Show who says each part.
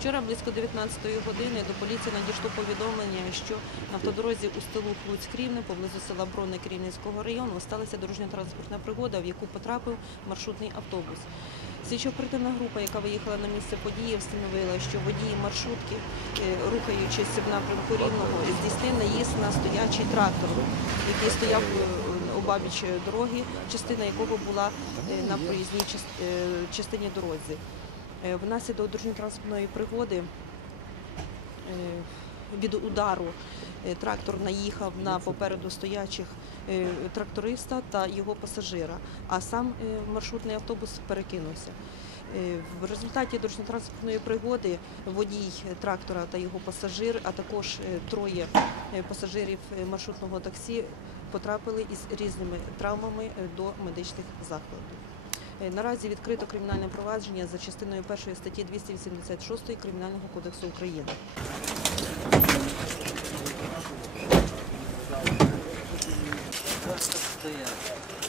Speaker 1: Вчора близько 19-ї години до поліції надійшло повідомлення, що на автодорозі у стилу Луцьк-Рівне поблизу села Брони Рівненського району сталася дорожньо-транспортна пригода, в яку потрапив маршрутний автобус. Слідчо-оперативна група, яка виїхала на місце події, встановила, що водії маршрутки, е, рухаючись в напрямку рівного, здійснив наїзд на стоячий трактор, який стояв е, обабіч дороги, частина якого була е, на проїзній частині дорозі. Е, Внаслідок дорожньо-транспортної пригоди е, від удару е, трактор наїхав на попереду стоячих тракториста та його пасажира, а сам маршрутний автобус перекинувся. В результаті дорожньо-транспортної пригоди водій трактора та його пасажир, а також троє пасажирів маршрутного таксі потрапили із різними травмами до медичних закладів. Е, Наразі відкрито кримінальне провадження за частиною першої статті 286 Кримінального кодексу України.
Speaker 2: Стоять.